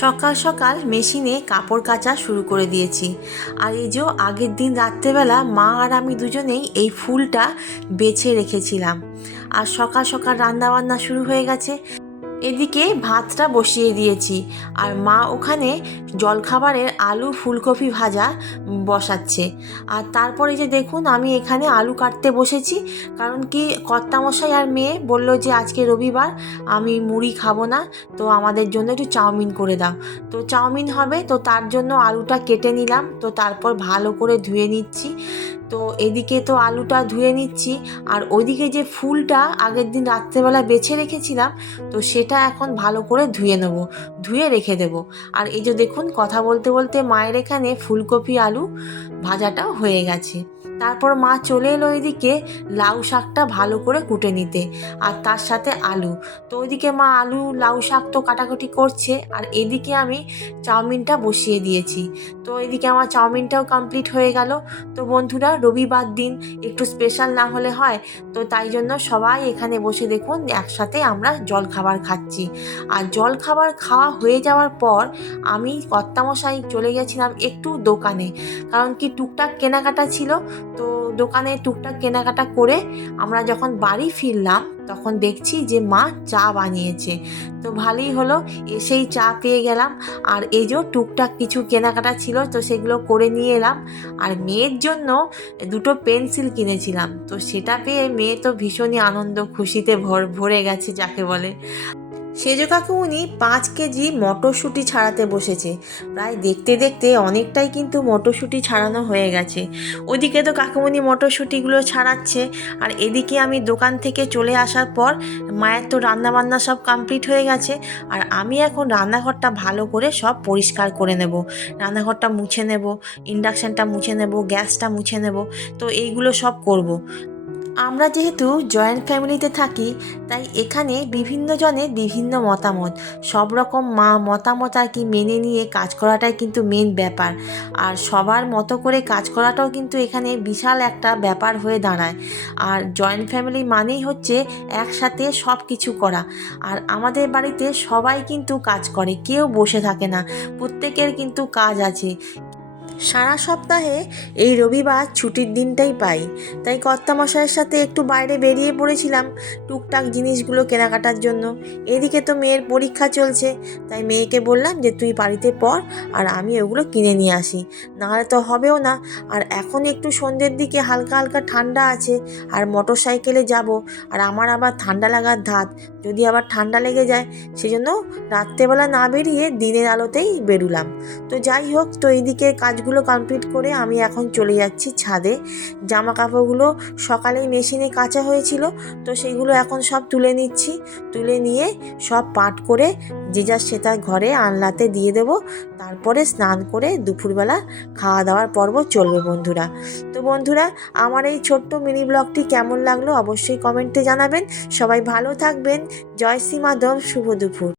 সকাল সকাল মেশিনে কাপড় কাচা শুরু করে দিয়েছি। আর এই যে আগের দিন রাত্রেবেলা মা আর আমি দুজনেই এই ফুলটা বেছে রেখেছিলাম। আর সকাল সকাল রান্নাবান্না শুরু হয়ে গেছে। এদিকে ভাতটা বসিয়ে দিয়েছি, আর মা ওখানে জলখাবারের আলু ফুলকপি ভাজা বসাচ্ছে। আর তারপরে যে দেখুন আমি এখানে আলু কাটতে বসেছি, কারণ কি কর্তামশাই আর মেয়ে বলল যে আজকে রবিবার আমি মুড়ি খাবো না, তো আমাদের জন্য একটু চাউমিন করে দাও। তো চাউমিন হবে, তো তার জন্য আলুটা কেটে নিলাম, তো তারপর ভালো করে ধুয়ে নিচ্ছি। তো এদিকে তো আলুটা ধুয়ে নিচ্ছি, আর ওইদিকে যে ফুলটা আগের দিন রাত্রেবেলা বেছে রেখেছিলাম, তো সেটা এখন ভালো করে ধুয়ে নেব, ধুয়ে রেখে দেব। আর এই যে দেখুন কথা বলতে বলতে মায়ের এখানে ফুলকপি আলু ভাজাটাও হয়ে গেছে। তারপর মা চলে এলো এদিকে লাউ শাকটা ভালো করে কুটে নিতে, আর তার সাথে আলু। তো ওইদিকে মা আলু লাউ শাক তো কাটাকুটি করছে, আর এদিকে আমি চাউমিনটা বসিয়ে দিয়েছি। তো এদিকে আমার চাউমিনটাও কমপ্লিট হয়ে গেল। তো বন্ধুরা, রবিবার দিন একটু স্পেশাল না হলে হয়, তো তাই জন্য সবাই এখানে বসে দেখুন একসাথে আমরা জলখাবার খাচ্ছি। আর জলখাবার খাওয়া হয়ে যাওয়ার পর আমি কর্তামশাই চলে গেছিলাম একটু দোকানে, কারণ কি টুকটাক কেনাকাটা ছিল। তো দোকানে টুকটাক কেনাকাটা করে আমরা যখন বাড়ি ফিরলাম তখন দেখছি যে মা চা বানিয়েছে। তো ভালোই হলো, এসেই চা পেয়ে গেলাম। আর এই যে টুকটাক কিছু কেনাকাটা ছিল, তো সেগুলো করে নিয়ে এলাম। আর মেয়ের জন্য দুটো পেন্সিল কিনেছিলাম, তো সেটা পেয়ে মেয়ে তো ভীষণই আনন্দ খুশিতে ভরে গেছে যাকে বলে। সেজ কাকুমনি 5 কেজি মটরশুঁটি ছাড়াতে বসেছে। প্রায় দেখতে দেখতে অনেকটাই কিন্তু মটরশুঁটি ছাড়ানো হয়ে গেছে। ওদিকে তো কাকুমনি মটরশুঁটিগুলো ছাড়াচ্ছে, আর এদিকে আমি দোকান থেকে চলে আসার পর মায়ের তো রান্নাবান্না সব কমপ্লিট হয়ে গেছে। আর আমি এখন রান্নাঘরটা ভালো করে সব পরিষ্কার করে নেব, রান্নাঘরটা মুছে নেব, ইন্ডাকশানটা মুছে নেব, গ্যাসটা মুছে নেব। তো এইগুলো সব করব। আমরা যেহেতু জয়েন্ট ফ্যামিলিতে থাকি, তাই এখানে বিভিন্ন জনের বিভিন্ন মতামত, সব রকম মতামত আর কি মেনে নিয়ে কাজ করাটাই কিন্তু মেন ব্যাপার। আর সবার মতো করে কাজ করাটাও কিন্তু এখানে বিশাল একটা ব্যাপার হয়ে দাঁড়ায়। আর জয়েন্ট ফ্যামিলি মানেই হচ্ছে একসাথে সব কিছু করা। আর আমাদের বাড়িতে সবাই কিন্তু কাজ করে, কেউ বসে থাকে না, প্রত্যেকের কিন্তু কাজ আছে। সারা সপ্তাহে এই রবিবার ছুটির দিনটাই পাই, তাই কর্তামশাইয়ের সাথে একটু বাইরে বেরিয়ে পড়েছিলাম টুকটাক জিনিসগুলো কেনাকাটার জন্য। এদিকে তো মেয়ের পরীক্ষা চলছে, তাই মেয়েকে বললাম যে তুই বাড়িতে পড় আর আমি ওগুলো কিনে নিয়ে আসি, নাহলে তো হবেও না। আর এখন একটু সন্ধ্যের দিকে হালকা হালকা ঠান্ডা আছে, আর মোটর সাইকেলে যাব, আর আমার আবার ঠান্ডা লাগার ধাত, যদি আবার ঠান্ডা লেগে যায়, সেজন্য রাত্রেবেলা না বেরিয়ে দিনের আলোতেই বেরুলাম। তো যাই হোক, তো এইদিকে কাজগুলো কমপ্লিট করে আমি এখন চলে যাচ্ছি ছাদে। জামা কাপড়গুলো সকালেই মেশিনে কাচা হয়েছিল, তো সেগুলো এখন সব তুলে নিচ্ছি। তুলে নিয়ে সব পাট করে যে যার সে তার ঘরে আনলাতে দিয়ে দেব। তারপরে স্নান করে দুপুরবেলা খাওয়া দাওয়ার পর্ব চলবে বন্ধুরা। তো বন্ধুরা, আমার এই ছোট্ট মিনি ব্লগটি কেমন লাগলো অবশ্যই কমেন্টে জানাবেন। সবাই ভালো থাকবেন। জয় শ্রী মাধব, শুভ দুপুর।